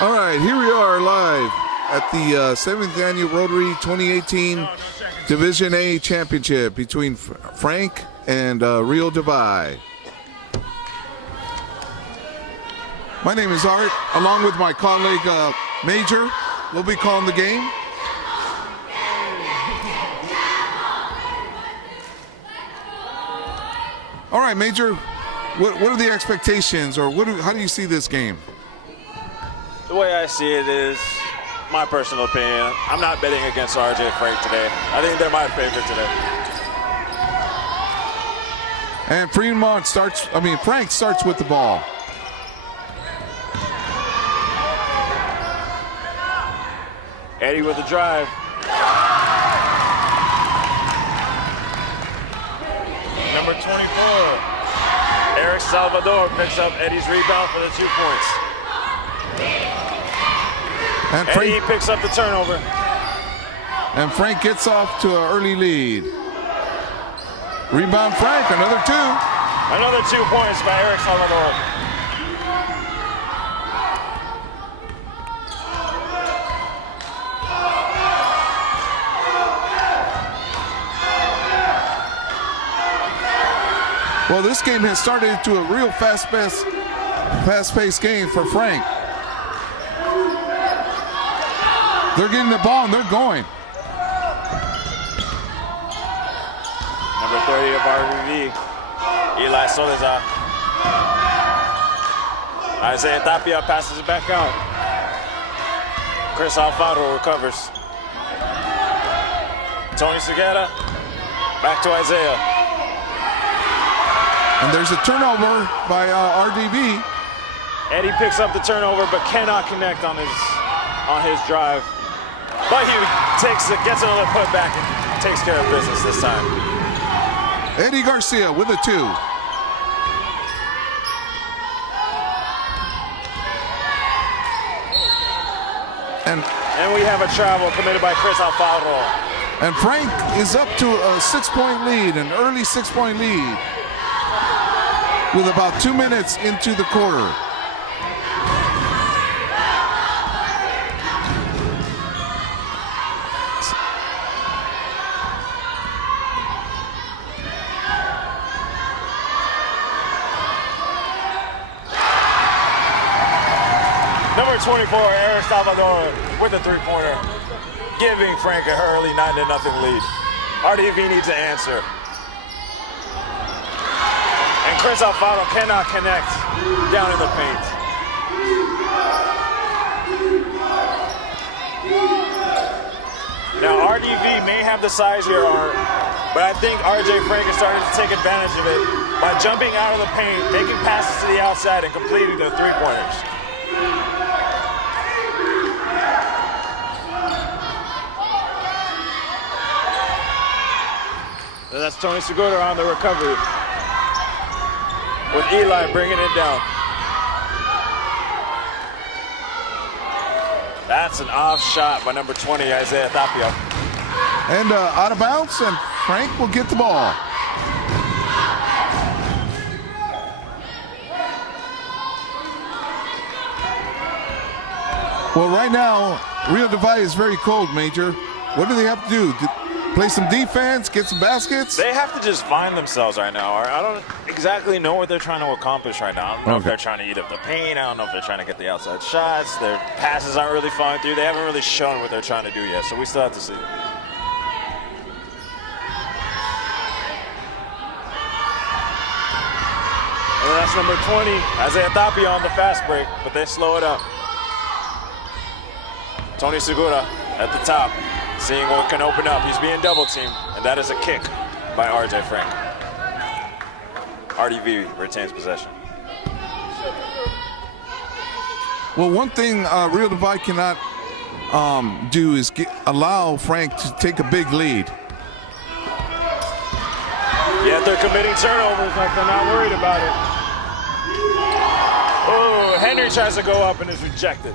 All right, here we are live at the 7th Annual Rotary 2018 Division A Championship between Frank and Rio Del Valle. My name is Art, along with my colleague Major. We'll be calling the game. All right, Major, what are the expectations, or how do you see this game? The way I see it is, my personal opinion, I'm not betting against RJ Frank today. I think they're my favorite today. And Frank starts with the ball. Eddie with the drive. Number 24. Eric Salvador picks up Eddie's rebound for the 2 points. And Eddie picks up the turnover. And Frank gets off to an early lead. Rebound Frank, another 2. Another 2 points by Eric Salvador. Well, this game has started into a real fast-paced game for Frank. They're getting the ball and they're going. Number 30 of RVV, Eli Solezar. Isaiah Tapia passes it back out. Chris Alfaro recovers. Tony Segura, back to Isaiah. And there's a turnover by RDV. Eddie picks up the turnover but cannot connect on his drive. But he gets another putback and takes care of business this time. Eddie Garcia with a 2. And we have a travel committed by Chris Alfaro. And Frank is up to a 6-point lead, an early 6-point lead, with about 2 minutes into the quarter. Number 24, Eric Salvador with a 3-pointer, giving Frank a early 9-0 lead. RDV needs an answer. And Chris Alfaro cannot connect down in the paint. Now RDV may have the size here, Art, but I think RJ Frank is starting to take advantage of it by jumping out of the paint, making passes to the outside, and completing the 3-pointers. And that's Tony Segura on the recovery, with Eli bringing it down. That's an off shot by number 20, Isaiah Tapia. And out of bounds, and Frank will get the ball. Well, right now, Rio Del Valle is very cold, Major. What do they have to do? Play some defense, get some baskets? They have to just find themselves right now. I don't exactly know what they're trying to accomplish right now. I don't know if they're trying to eat up the paint. I don't know if they're trying to get the outside shots. Their passes aren't really falling through. They haven't really shown what they're trying to do yet, so we still have to see. And that's number 20, Isaiah Tapia on the fast break, but they slow it up. Tony Segura at the top, seeing what can open up. He's being double teamed, and that is a kick by RJ Frank. RDV retains possession. Well, one thing Rio Del Valle cannot do is allow Frank to take a big lead. Yet they're committing turnovers like they're not worried about it. Oh, Henry tries to go up and is rejected.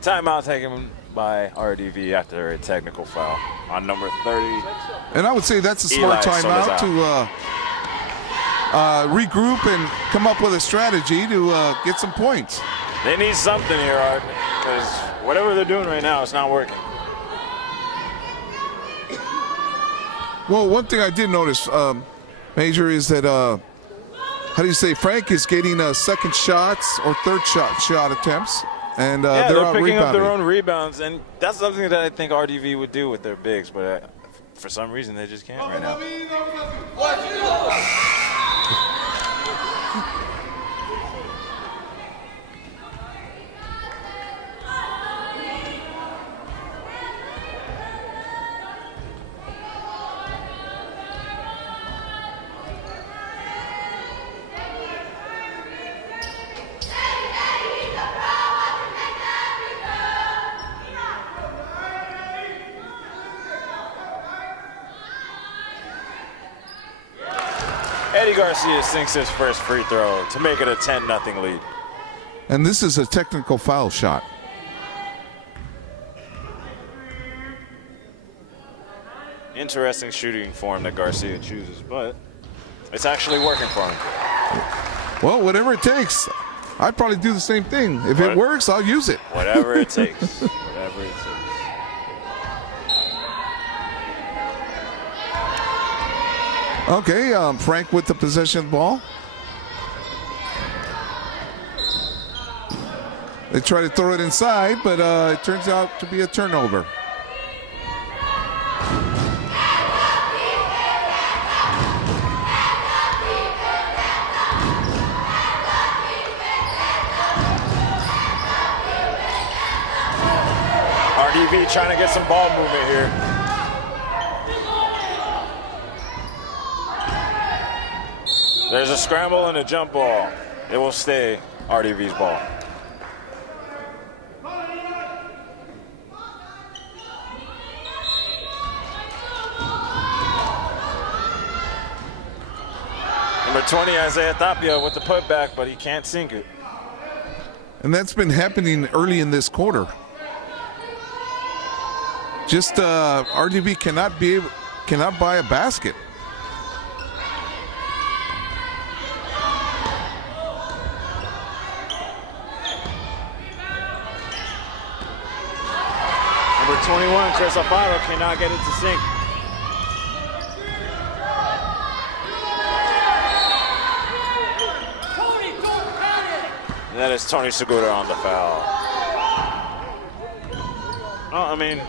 Timeout taken by RDV after a technical foul on number 30. And I would say that's a smart timeout to regroup and come up with a strategy to get some points. They need something here, Art, because whatever they're doing right now, it's not working. Well, one thing I did notice, Major, is that, how do you say, Frank is getting second shots or third shot attempts. And they're out picking up rebounding. their own rebounds, and that's something that I think RDV would do with their bigs, but for some reason they just can't right now. Eddie Garcia sinks his first free throw to make it a 10-0 lead. And this is a technical foul shot. Interesting shooting form that Garcia chooses, but it's actually working for him. Well, whatever it takes. I'd probably do the same thing. If it works, I'll use it. Whatever it takes. Whatever it takes. Okay, Frank with the possession of the ball. They try to throw it inside, but it turns out to be a turnover. RDV trying to get some ball movement here. There's a scramble and a jump ball. It will stay RDV's ball. Number 20, Isaiah Tapia with the putback, but he can't sink it. And that's been happening early in this quarter. Just RDV cannot buy a basket. Number 21, Chris Alfaro cannot get it to sink. And that is Tony Segura on the foul. Oh, I mean,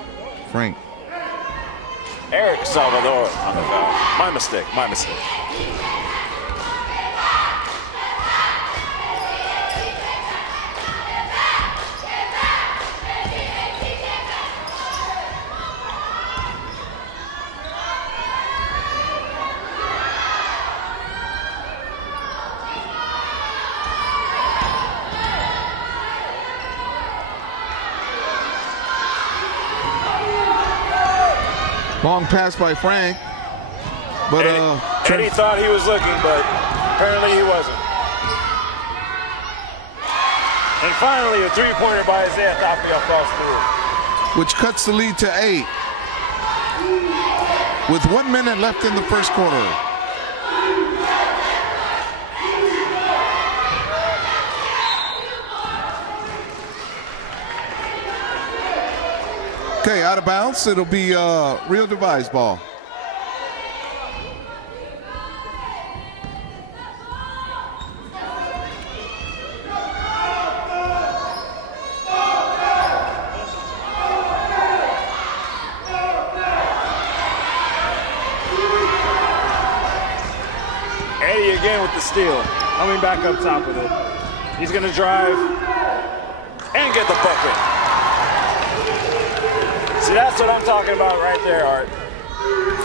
Frank. Eric Salvador on the foul. My mistake, my mistake. Long pass by Frank. But Eddie thought he was looking, but apparently he wasn't. And finally, a three-pointer by Isaiah Tapia falls through. which cuts the lead to 8. With 1 minute left in the first quarter. Okay, out of bounds. It'll be Rio Del Valle's ball. Eddie again with the steal. Coming back up top with it. He's going to drive and get the bucket. See, that's what I'm talking about right there, Art.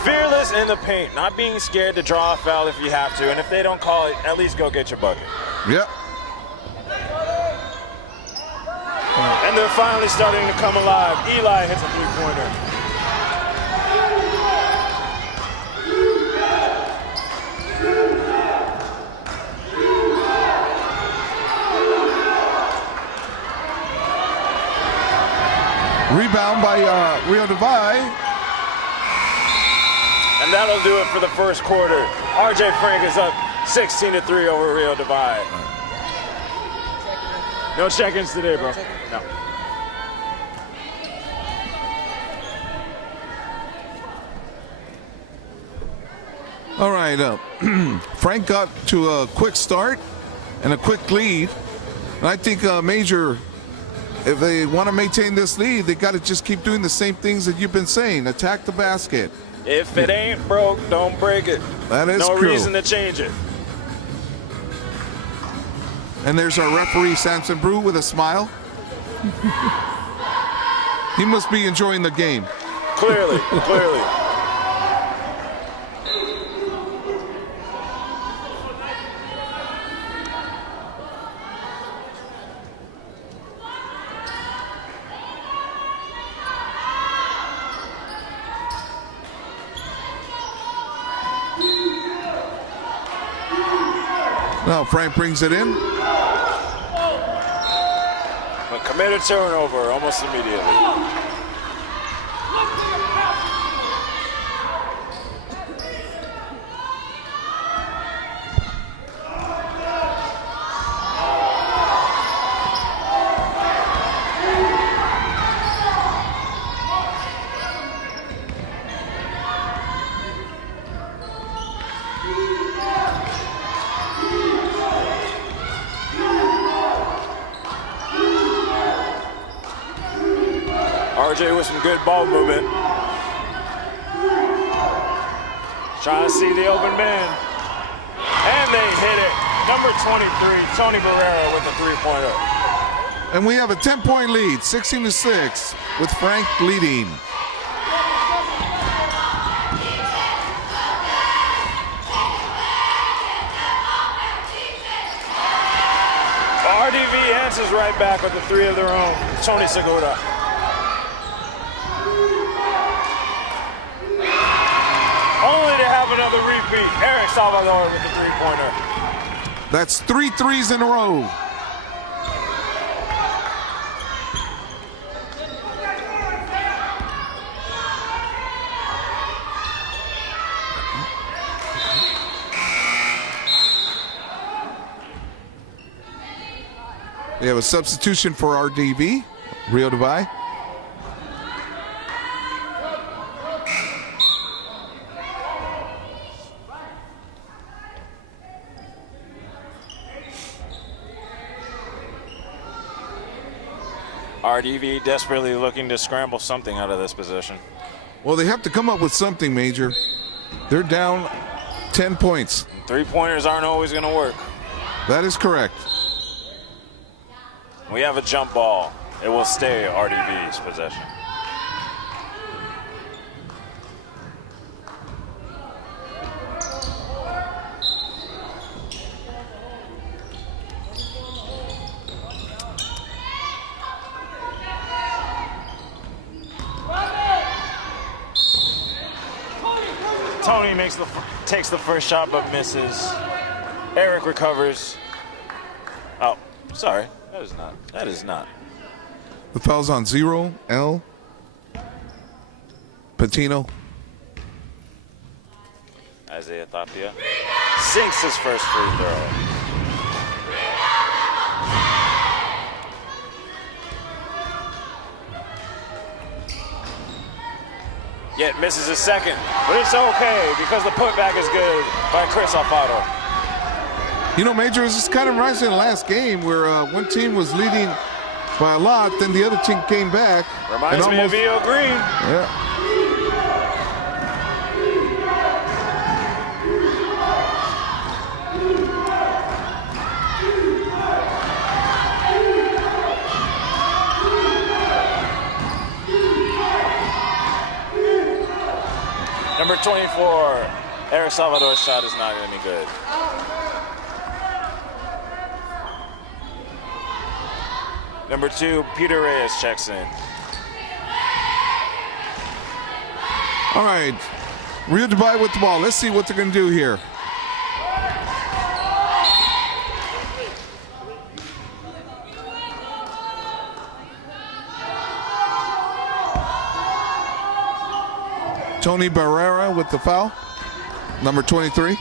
Fearless in the paint, not being scared to draw a foul if you have to, and if they don't call it, at least go get your bucket. Yep. And they're finally starting to come alive. Eli hits a three-pointer. Rebound by Rio Del Valle. And that'll do it for the first quarter. RJ Frank is up 16-3 over Rio Del Valle. No check-ins today, bro. No. All right, Frank got to a quick start and a quick lead. And I think Major, if they want to maintain this lead, they got to just keep doing the same things that you've been saying. Attack the basket. If it ain't broke, don't break it. That is no true. reason to change it. And there's our referee, Samson Brew, with a smile. He must be enjoying the game. Clearly, clearly. Now Frank brings it in. But committed turnover almost immediately. RJ with some good ball movement. Trying to see the open man. And they hit it. Number 23, Tony Barrera with the three-pointer. And we have a 10-point lead, 16-6, with Frank leading. RDV answers right back with the three of their own. Tony Segura. Only to have another repeat. Eric Salvador with the three-pointer. That's 3 threes in a row. We have a substitution for RDV, Rio Del Valle. RDV desperately looking to scramble something out of this position. Well, they have to come up with something, Major. They're down 10 points. Three-pointers aren't always going to work. That is correct. We have a jump ball. It will stay RDV's possession. Tony takes the first shot but misses. Eric recovers. Oh, sorry. That is not. The foul's on 0, L. Patino. Isaiah Tapia sinks his first free throw. Yet misses his second, but it's okay because the putback is good by Chris Alfaro. You know, Major, this kind of reminds me of the last game where one team was leading by a lot, then the other team came back. Reminds me of E.O. Green. Yeah. Number 24, Eric Salvador's shot is not going to be good. Number 2, Peter Reyes checks in. All right, Rio Del Valle with the ball. Let's see what they're going to do here. Tony Barrera with the foul, number 23.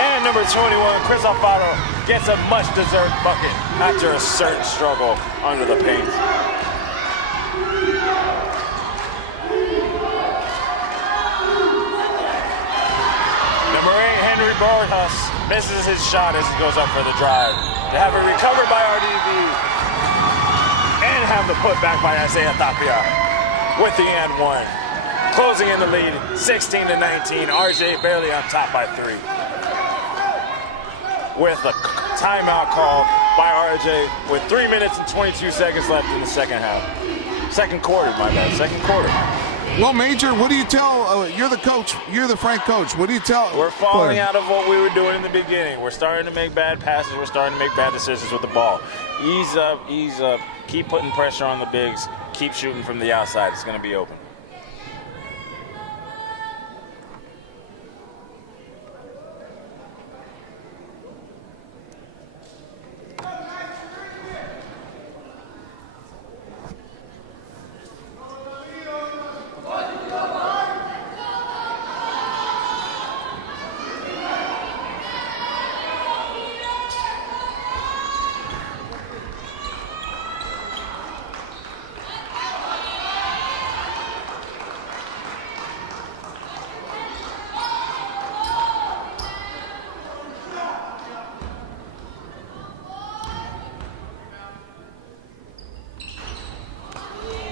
And number 21, Chris Alfaro gets a much-deserved bucket after a certain struggle under the paint. Number 8, Henry Borjas misses his shot as he goes up for the drive. They have it recovered by RDV and have the putback by Isaiah Tapia with the and one. Closing in the lead, 16-19. RJ barely on top by 3. With a timeout called by RJ with 3 minutes and 22 seconds left in the second half. Second quarter, my bad, second quarter. Well, Major, what do you tell, you're the coach, you're the Frank coach, what do you tell? We're falling out of what we were doing in the beginning. We're starting to make bad passes, we're starting to make bad decisions with the ball. Ease up, keep putting pressure on the bigs, keep shooting from the outside, it's gonna be open.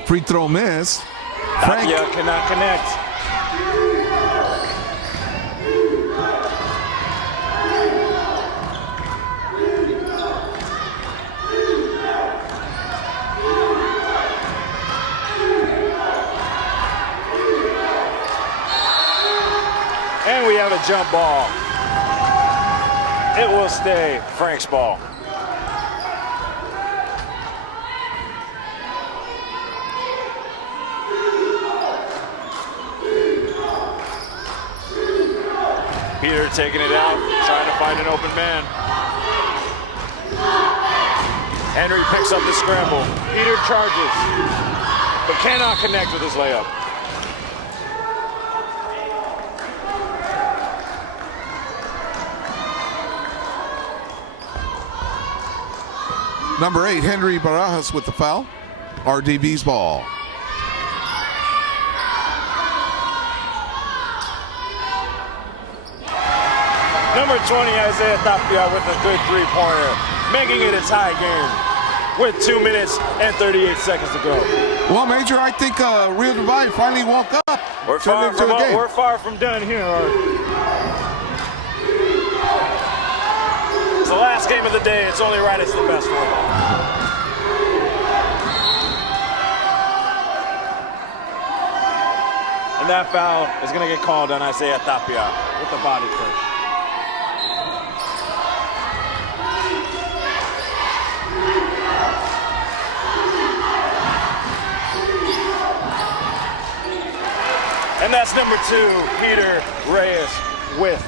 Free throw miss. Tapia cannot connect. And we have a jump ball. It will stay Frank's ball. Peter taking it out, trying to find an open man. Henry picks up the scramble. Peter charges, but cannot connect with his layup. Number 8, Henry Barajas with the foul. RDV's ball. Number 20, Isaiah Tapia with a good three-pointer, making it a tie game with 2 minutes and 38 seconds to go. Well, Major, I think Rio Del Valle finally woke up. We're far from done here. It's the last game of the day. It's only right it's the best one. And that foul is going to get called on Isaiah Tapia with the body push. And that's number 2, Peter Reyes with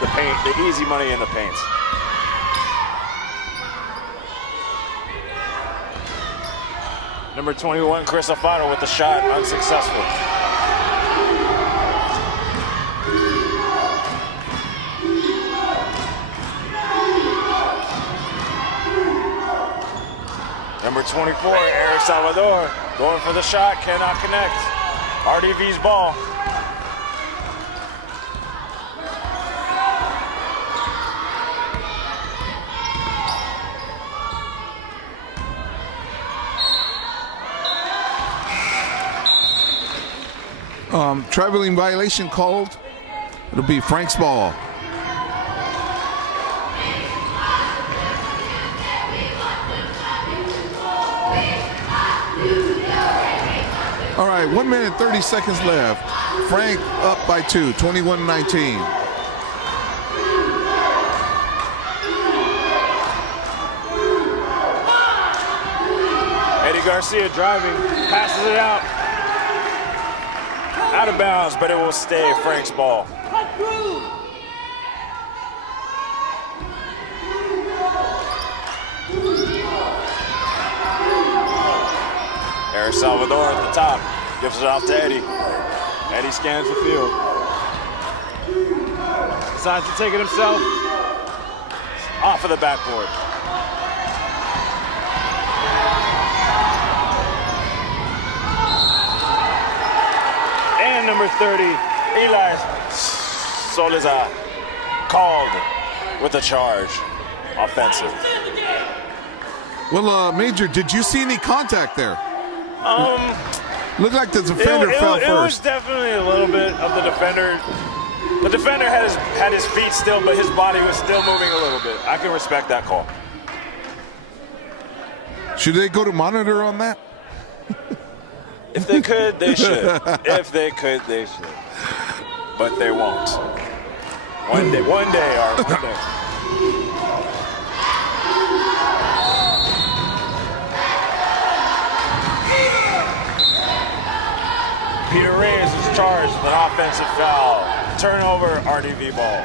the paint, the easy money in the paint. Number 21, Chris Alfaro with the shot, unsuccessful. Number 24, Eric Salvador, going for the shot, cannot connect. RDV's ball. Traveling violation called. It'll be Frank's ball. All right, 1 minute, 30 seconds left. Frank up by 2, 21-19. Eddie Garcia driving, passes it out. Out of bounds, but it will stay Frank's ball. Eric Salvador at the top. Gives it off to Eddie. Eddie scans the field. Decides to take it himself. Off of the backboard. And number 30, Eli Soliza, called with a charge. Offensive. Well, Major, did you see any contact there? Looked like the defender fell first. It was definitely a little bit of the defender. The defender had his feet still, but his body was still moving a little bit. I can respect that call. Should they go to monitor on that? If they could, they should. If they could, they should. But they won't. One day, Art, one day. Peter Reyes is charged with an offensive foul. Turnover, RDV ball.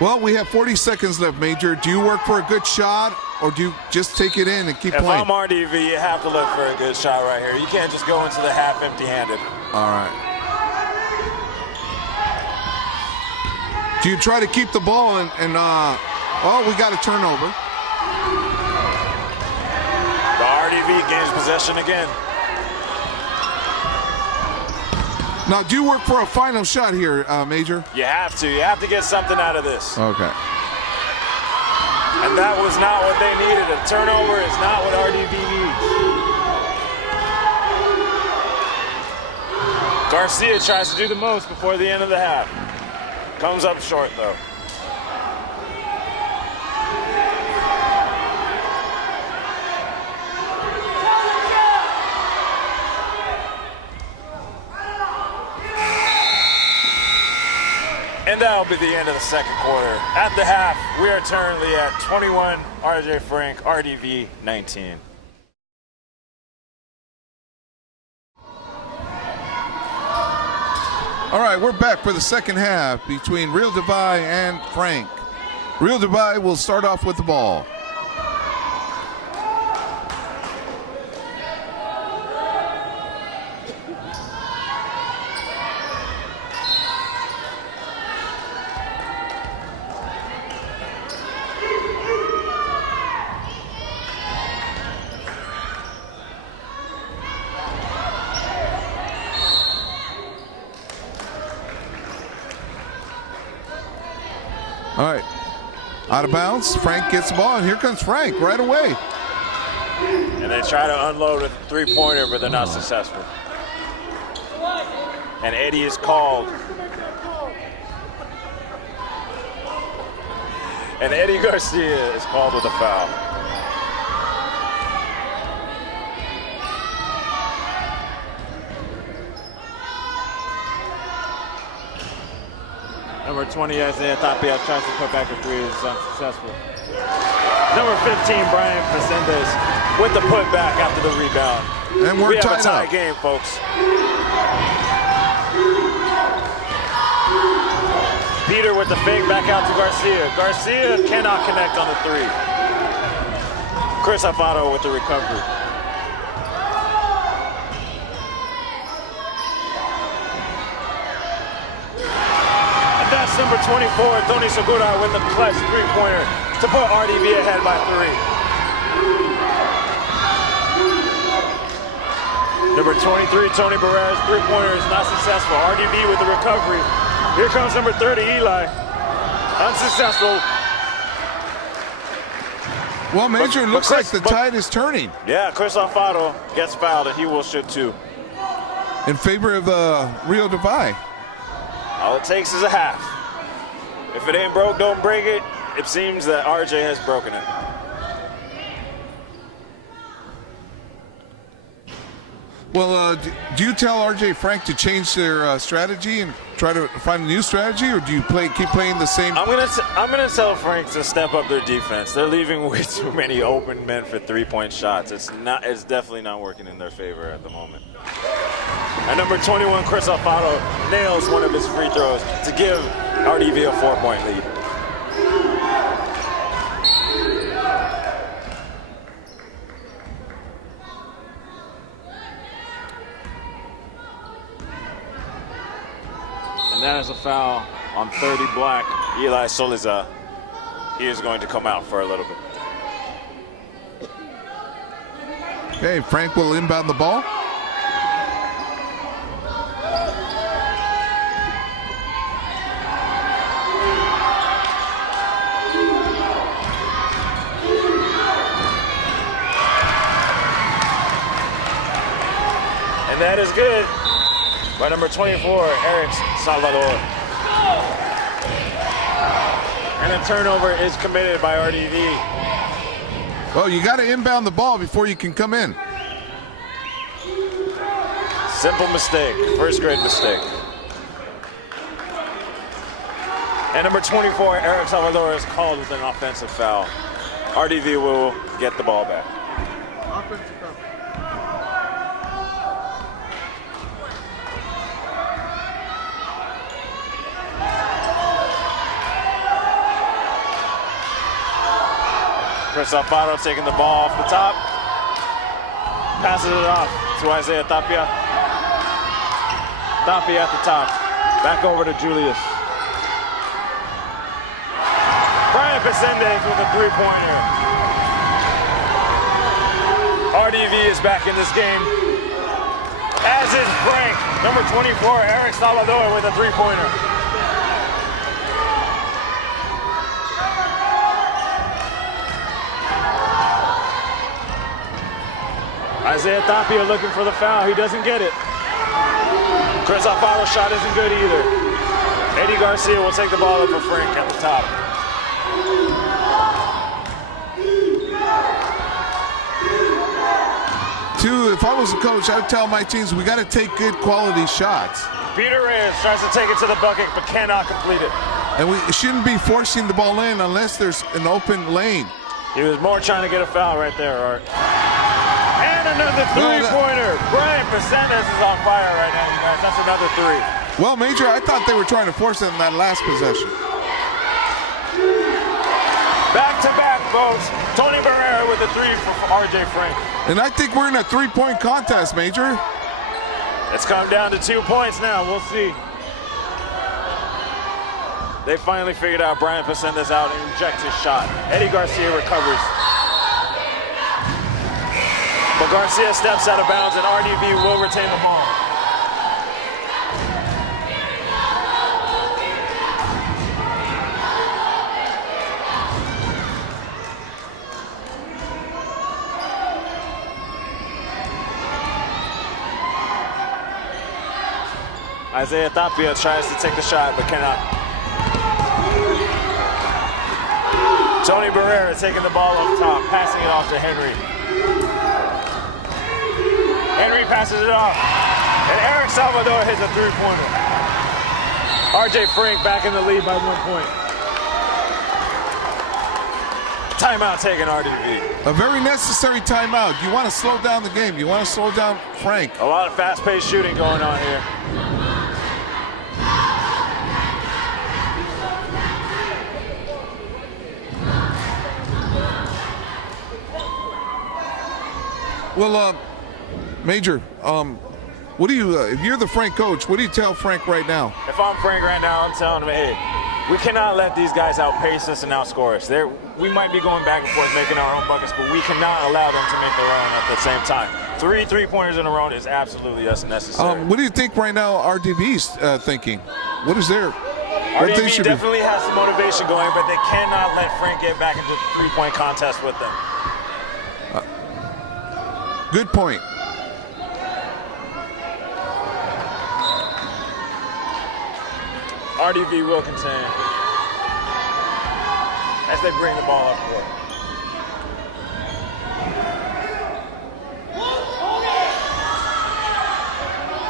Well, we have 40 seconds left, Major. Do you work for a good shot, or do you just take it in and keep playing? If I'm RDV, you have to look for a good shot right here. You can't just go into the half empty-handed. All right. Do you try to keep the ball and oh, we got a turnover. The RDV gains possession again. Now, do you work for a final shot here, Major? You have to. You have to get something out of this. Okay. And that was not what they needed. A turnover is not what RDV needs. Garcia tries to do the most before the end of the half. Comes up short, though. And that'll be the end of the second quarter. At the half, we are currently at 21, RJ Frank, RDV 19. All right, we're back for the second half between Rio Del Valle and Frank. Rio Del Valle will start off with the ball. All right, out of bounds. Frank gets the ball, and here comes Frank right away. And they try to unload a three-pointer, but they're not successful. And Eddie is called. And Eddie Garcia is called with a foul. Number 20, Isaiah Tapia tries to put back a three, is unsuccessful. Number 15, Brian Pasendez with the putback after the rebound. And we're we have a tie up. game, folks. Peter with the fake back out to Garcia. Garcia cannot connect on the three. Chris Alfaro with the recovery. That's number 24, Tony Segura with the clutch three-pointer to put RDV ahead by three. Number 23, Tony Barrera's three-pointer is not successful. RDV with the recovery. Here comes number 30, Eli. Unsuccessful. Well, Major, it looks like the tide is turning. Yeah, Chris Alfaro gets fouled, and he will shoot two. In favor of Rio Del Valle. All it takes is a half. If it ain't broke, don't break it. It seems that RJ has broken it. Well, do you tell RJ Frank to change their strategy and try to find a new strategy, or do you keep playing the same? I'm gonna tell Frank to step up their defense. They're leaving way too many open men for three-point shots. It's definitely not working in their favor at the moment. And number 21, Chris Alfaro, nails one of his free throws to give RDV a 4-point lead. And that is a foul on 30 black. Eli Soliza, he is going to come out for a little bit. Okay, Frank will inbound the ball. And that is good by number 24, Eric Salvador. And a turnover is committed by RDV. Well, you got to inbound the ball before you can come in. Simple mistake, first grade mistake. And number 24, Eric Salvador, is called with an offensive foul. RDV will get the ball back. Offensive foul. Chris Alfaro taking the ball off the top. Passes it off to Isaiah Tapia. Tapia at the top. Back over to Julius. Brian Pesendez with a three-pointer. RDV is back in this game. As is Frank. Number 24, Eric Salvador with a three-pointer. Isaiah Tapia looking for the foul. He doesn't get it. Chris Alfaro's shot isn't good either. Eddie Garcia will take the ball up for Frank at the top. If I was a coach, I would tell my teams we got to take good quality shots. Peter Reyes tries to take it to the bucket but cannot complete it. And we shouldn't be forcing the ball in unless there's an open lane. He was more trying to get a foul right there, Art. And another three-pointer. Brian Pesendez is on fire right now, you guys. That's another three. Well, Major, I thought they were trying to force it in that last possession. Back-to-back, folks. Tony Barrera with a three for RJ Frank. And I think we're in a three-point contest, Major. It's come down to 2 points now. We'll see. They finally figured out Brian Pesendez out and rejects his shot. Eddie Garcia recovers. But Garcia steps out of bounds and RDV will retain the ball. Isaiah Tapia tries to take the shot but cannot. Tony Barrera taking the ball up top, passing it off to Henry. Henry passes it off, and Eric Salvador hits a three-pointer. RJ Frank back in the lead by 1 point. Timeout taken, RDV. A very necessary timeout. You want to slow down the game. You want to slow down Frank. A lot of fast-paced shooting going on here. Well, Major, what do you, if you're the Frank coach, what do you tell Frank right now? If I'm Frank right now, I'm telling him, hey, we cannot let these guys outpace us and outscore us. We might be going back and forth making our own buckets, but we cannot allow them to make their own at the same time. Three-pointers in a row is absolutely unnecessary. What do you think right now RDV's thinking? What is their... RDV definitely has some motivation going, but they cannot let Frank get back into the three-point contest with them. Good point. RDV will contain as they bring the ball up court.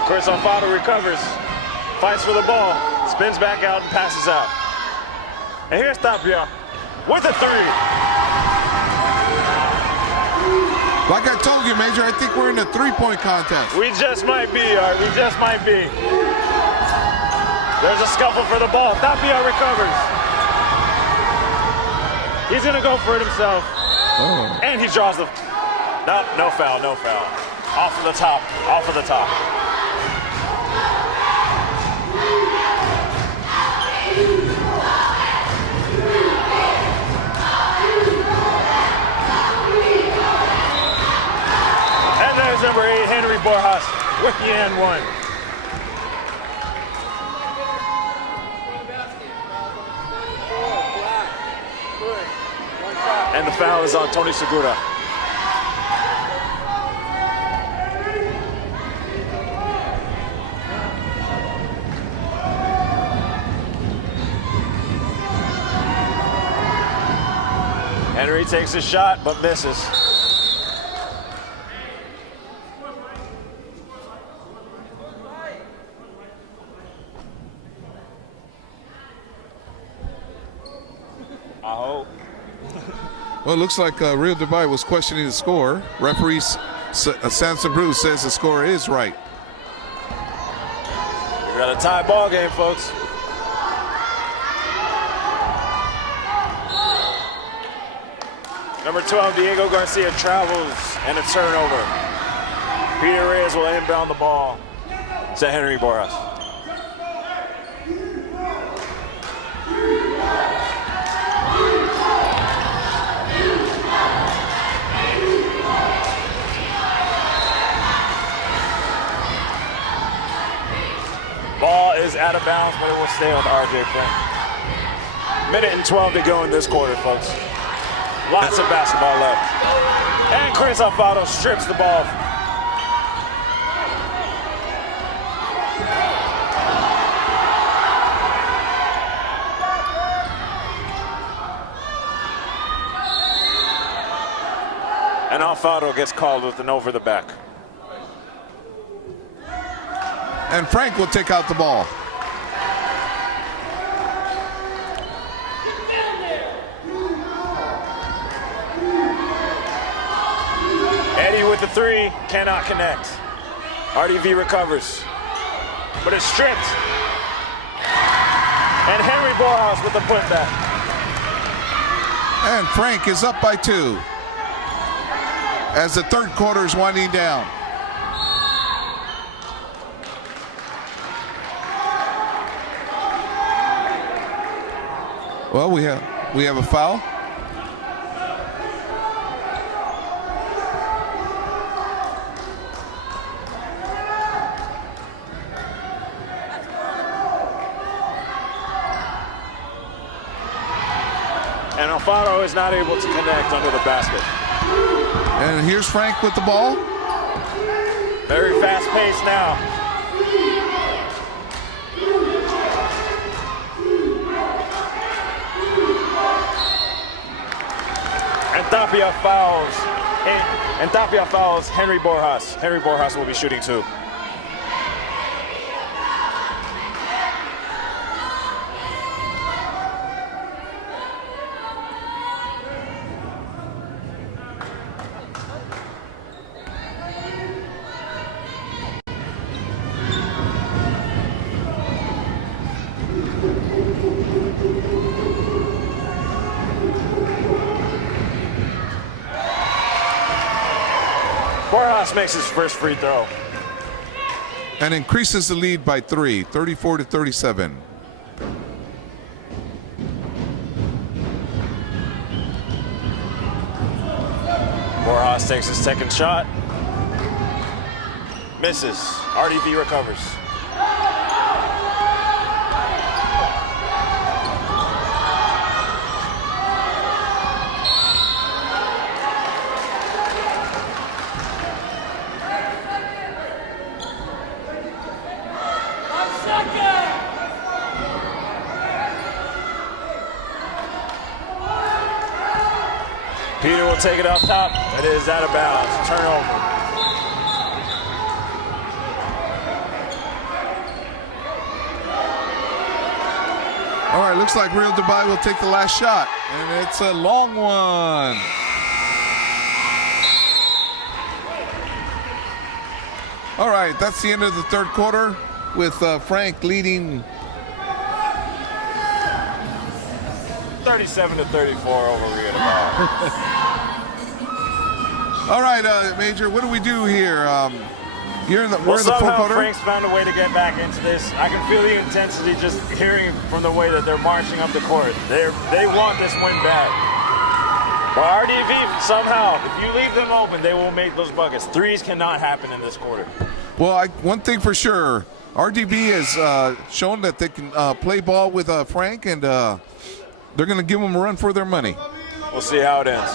Chris Alfaro recovers, fights for the ball, spins back out and passes out. And here's Tapia with a three. Like I told you, Major, I think we're in a three-point contest. We just might be, Art. We just might be. There's a scuffle for the ball. Tapia recovers. He's going to go for it himself. Oh. And he draws the... No foul, no foul. Off of the top, off of the top. And there's number 8, Henry Borjas, with the and one. And the foul is on Tony Segura. Henry takes a shot, but misses. Well, it looks like Rio Del Valle was questioning the score. Referee Samson Bruce says the score is right. We got a tie ball game, folks. Number 12, Diego Garcia travels and a turnover. Peter Reyes will inbound the ball to Henry Borjas. Ball is out of bounds, but it will stay on RJ Frank. Minute and 12 to go in this quarter, folks. Lots of basketball left. And Chris Alfaro strips the ball. And Alfaro gets called with an over the back. And Frank will take out the ball. Eddie with the three, cannot connect. RDV recovers, but it's stripped. And Henry Borjas with the putback. And Frank is up by 2 as the third quarter is winding down. Well, we have a foul. And Alfaro is not able to connect under the basket. And here's Frank with the ball. Very fast pace now. And Tapia fouls Henry Borjas. Henry Borjas will be shooting 2. Borjas makes his first free throw. And increases the lead by 3, 34-37. Borjas takes his second shot. Misses. RDV recovers. Peter will take it up top. It is out of bounds. Turnover. All right, looks like Rio Del Valle will take the last shot. And it's a long one. All right, that's the end of the third quarter with Frank leading 37 to 34 over Rio Del Valle. All right, Major, what do we do here? We're in the fourth somehow quarter. Frank's found a way to get back into this. I can feel the intensity just hearing from the way that they're marching up the court. They want this win back. But RDV, somehow, if you leave them open, they will make those buckets. Threes cannot happen in this quarter. Well, one thing for sure, RDB has shown that they can play ball with Frank, and they're going to give them a run for their money. We'll see how it ends.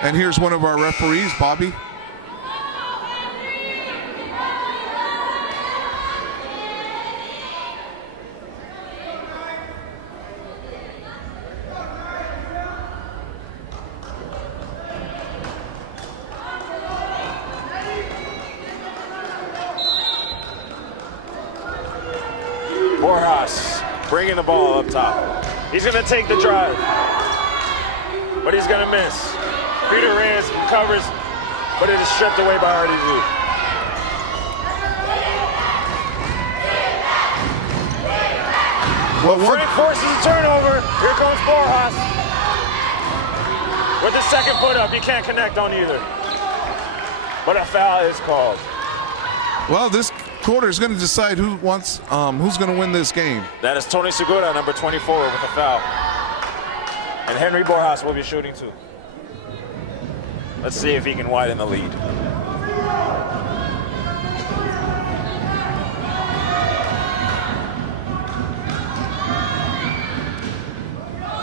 And here's one of our referees, Bobby. Borjas bringing the ball up top. He's going to take the drive, but he's going to miss. Peter Reyes covers, but it is stripped away by RDV. Well, Frank forces a turnover. Here comes Borjas. With the second foot up, he can't connect on either. But a foul is called. Well, this quarter is going to decide who's going to win this game. That is Tony Segura, number 24, with a foul. And Henry Borjas will be shooting too. Let's see if he can widen the lead.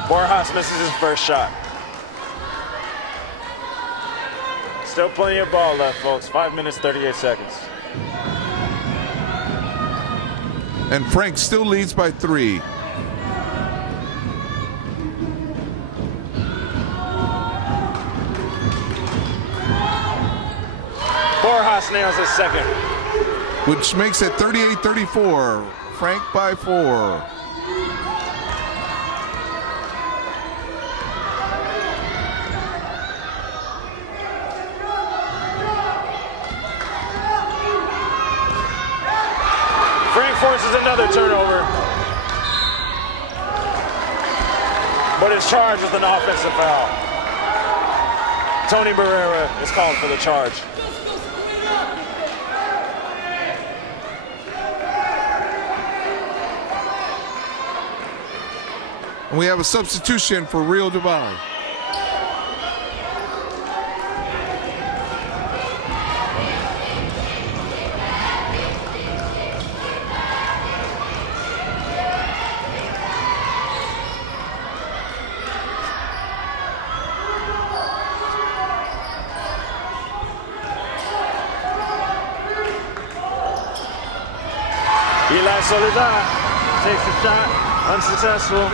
Borjas misses his first shot. Still plenty of ball left, folks. 5 minutes, 38 seconds. And Frank still leads by 3. Borjas nails his second. Which makes it 38-34. Frank by 4. Frank forces another turnover, but is charged with an offensive foul. Tony Barrera is called for the charge. And we have a substitution for Rio Del Valle. Eli Soledad takes the shot, unsuccessful.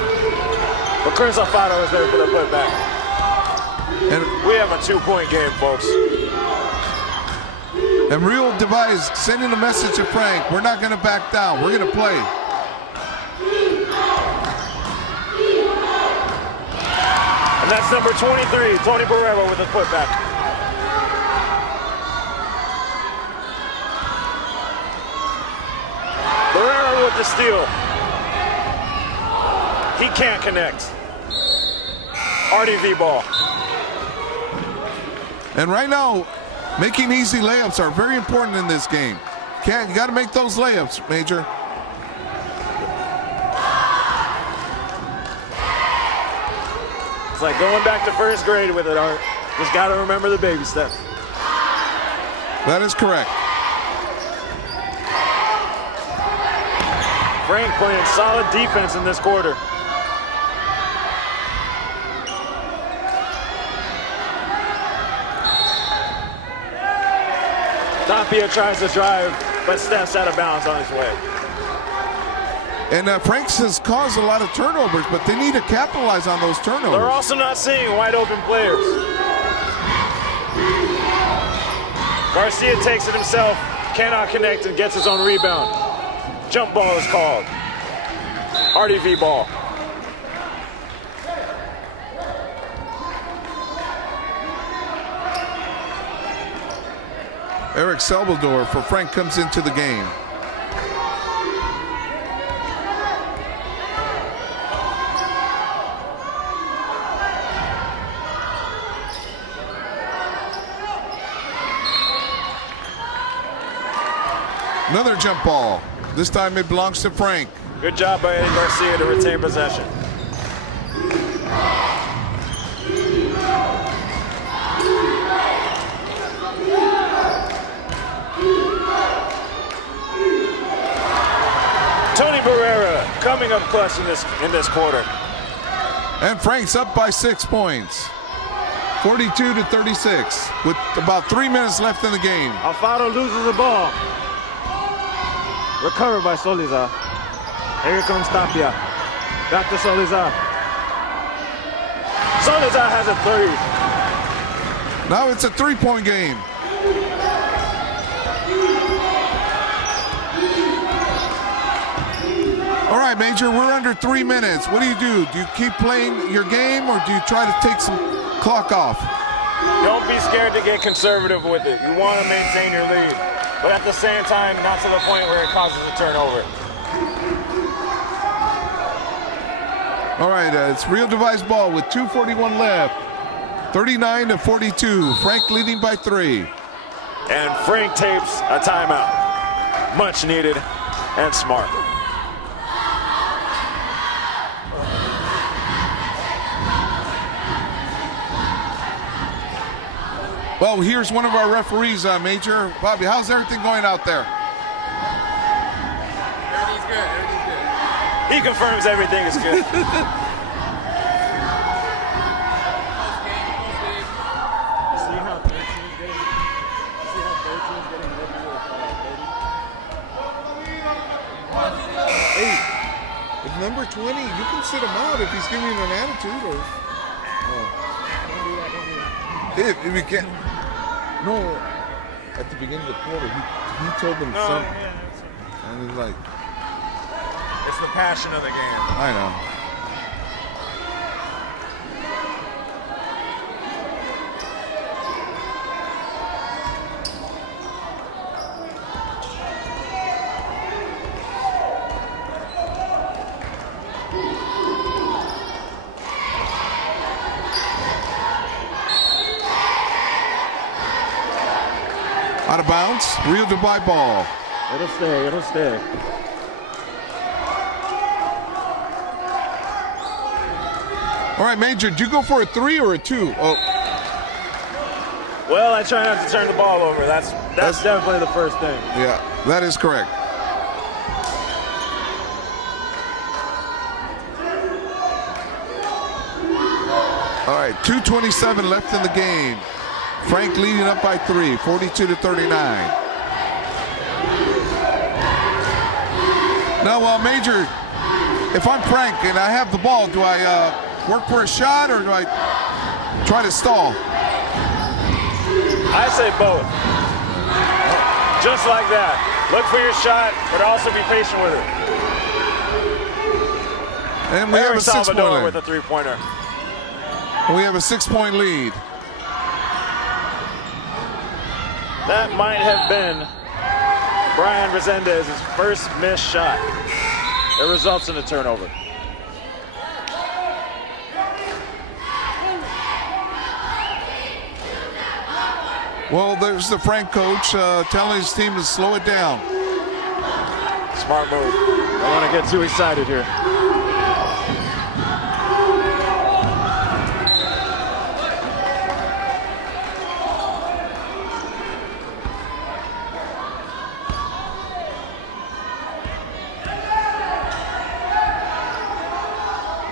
But Chris Alfaro is there for the putback. And we have a 2-point game, folks. And Rio Del Valle is sending a message to Frank. We're not going to back down. We're going to play. And that's number 23, Tony Barrera with a putback. Barrera with the steal. He can't connect. RDV ball. And right now, making easy layups are very important in this game. You got to make those layups, Major. It's like going back to first grade with it, Art. Just got to remember the baby steps. That is correct. Frank playing solid defense in this quarter. Tapia tries to drive, but steps out of bounds on his way. And Franks has caused a lot of turnovers, but they need to capitalize on those turnovers. They're also not seeing wide open players. Garcia takes it himself, cannot connect, and gets his own rebound. Jump ball is called. RDV ball. Eric Salvador for Frank comes into the game. Another jump ball. This time it belongs to Frank. Good job by Eddie Garcia to retain possession. Tony Barrera coming up clutch in this quarter. And Frank's up by 6 points. 42-36 with about 3 minutes left in the game. Alfaro loses the ball. Recovered by Solizar. Here comes Tapia. Back to Solizar. Solizar has a three. Now it's a 3-point game. All right, Major, we're under 3 minutes. What do? Do you keep playing your game or do you try to take some clock off? Don't be scared to get conservative with it. You want to maintain your lead, but at the same time, not to the point where it causes a turnover. All right, it's Rio Del Valle's ball with 2:41 left. 39-42. Frank leading by 3. And Frank tapes a timeout. Much needed and smart. Well, here's one of our referees, Major. Bobby, how's everything going out there? Everything's good. Everything's good. He confirms everything is good. Hey, if number 20, you can sit him out if he's giving you an attitude or... If we can't... No, at the beginning of the quarter, he told them something. Yeah, and he's like... It's the passion of the game. I know. Out of bounds, Rio Del Valle ball. It'll stay, it'll stay. All right, Major, did you go for a 3 or a 2? Oh. Well, I try not to turn the ball over. That's definitely the first thing. Yeah, that is correct. All right, 2:27 left in the game. Frank leading up by 3, 42-39. Now, Major, if I'm Frank and I have the ball, do I work for a shot or do I try to stall? I say both. Just like that. Look for your shot, but also be patient with it. And we have a 6-point with a 3-pointer. We have a 6-point lead. That might have been Brian Resendez's first missed shot. It results in a turnover. Well, there's the Frank coach telling his team to slow it down. Smart move. Don't want to get too excited here.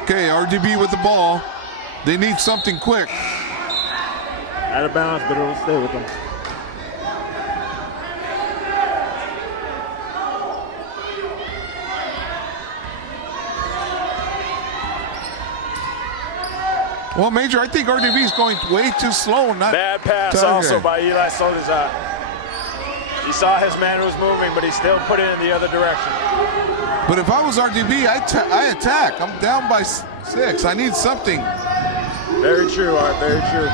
Okay, RDB with the ball. They need something quick. Out of bounds, but it'll stay with them. Well, Major, I think RDB is going way too slow. Not bad pass also by Eli Solizar. He saw his man was moving, but he still put it in the other direction. But if I was RDB, I attack. I'm down by 6. I need something. Very true, Art. Very true.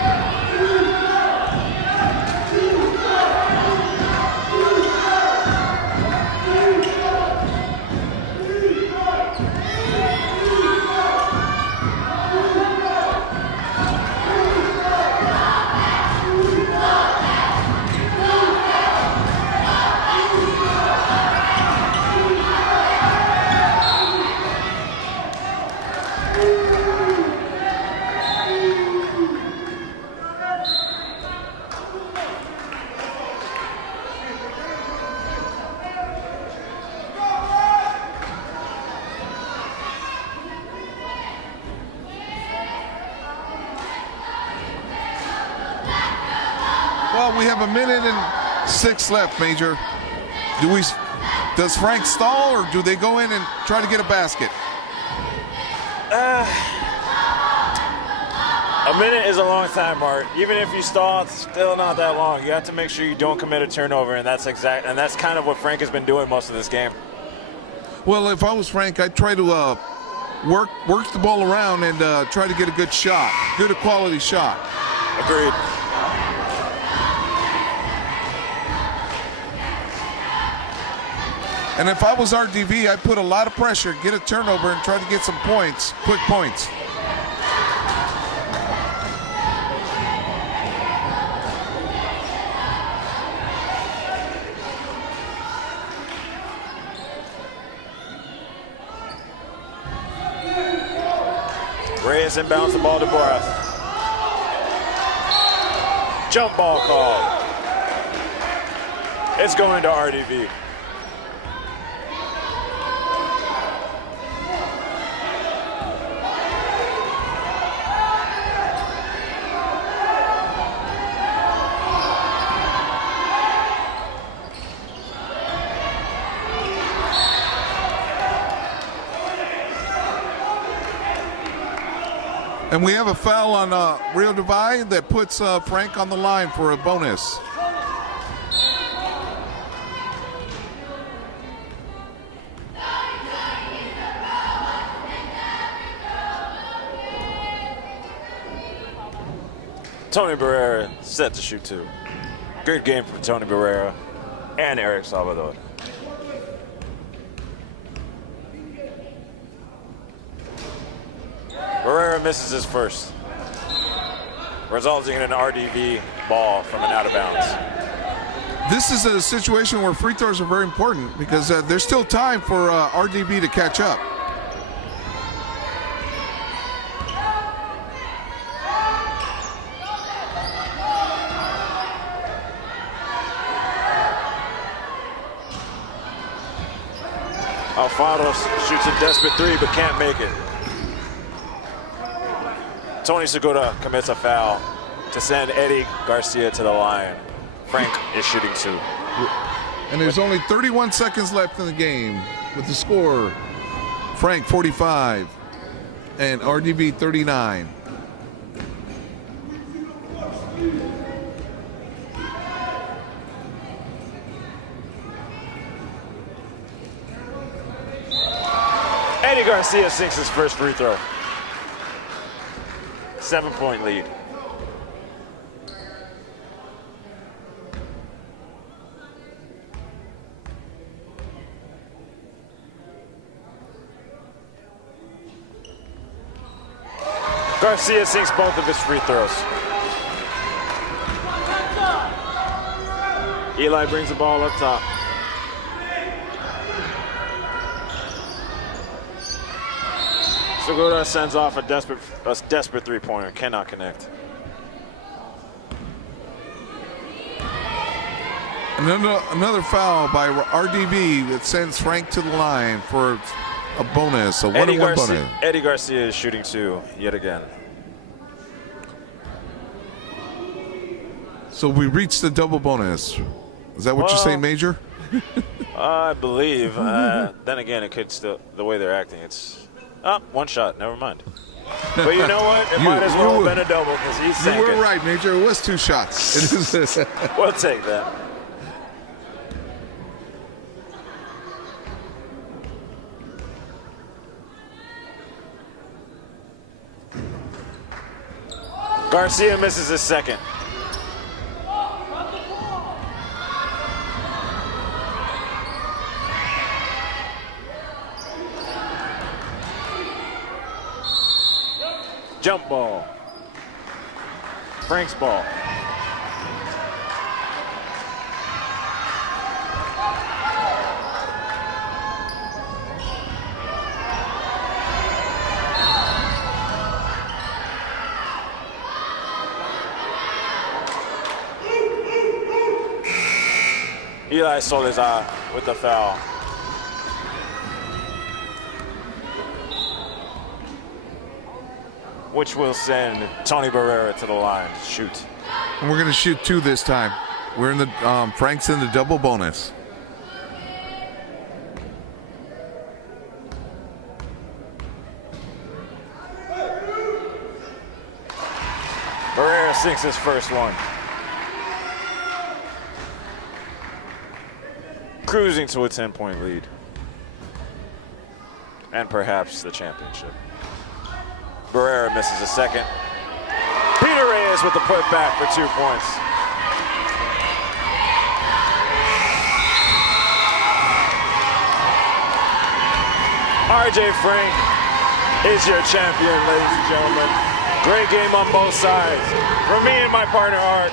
Well, we have 1:06 left, Major. Does Frank stall, or do they go in and try to get a basket? A minute is a long time, Art. Even if you stall, it's still not that long. You have to make sure you don't commit a turnover, and that's kind of what Frank has been doing most of this game. Well, if I was Frank, I'd try to work the ball around and try to get a good shot, good quality shot. Agreed. And if I was RDV, I'd put a lot of pressure, get a turnover, and try to get some points, quick points. Reyes inbounds the ball to Boras. Jump ball call. It's going to RDV. And we have a foul on Rio Del Valle that puts Frank on the line for a bonus. Tony Barrera set to shoot 2. Good game from Tony Barrera and Eric Salvador. Barrera misses his first, resulting in an RDV ball from an out of bounds. This is a situation where free throws are very important because there's still time for RDV to catch up. Alfaro shoots a desperate 3 but can't make it. Tony Segura commits a foul to send Eddie Garcia to the line. Frank is shooting 2. And there's only 31 seconds left in the game with the score. Frank 45 and RDV 39. Eddie Garcia sinks his first free throw. 7-point lead. Garcia sinks both of his free throws. Eli brings the ball up top. Segura sends off a desperate three-pointer, cannot connect. Another foul by RDV that sends Frank to the line for a bonus, a 1-1 bonus. Eddie Garcia is shooting 2 yet again. So we reached the double bonus. Is that what you're saying, Major? I believe. Then again, it could still, the way they're acting, it's... Oh, 1 shot, never mind. But you know what? It might as well have been a double because he's sank it. You were right, Major. It was 2 shots. We'll take that. Garcia misses his second. Jump ball. Frank's ball. Eli Solizar with the foul. Which will send Tony Barrera to the line. Shoot. And we're going to shoot 2 this time. We're in the Frank's in the double bonus. Barrera sinks his first one. Cruising to a 10-point lead. And perhaps the championship. Barrera misses a second. Peter Reyes with the putback for 2 points. RJ Frank is your champion, ladies and gentlemen. Great game on both sides. From me and my partner, Art,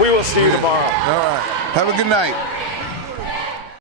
we will see you tomorrow. All right. Have a good night.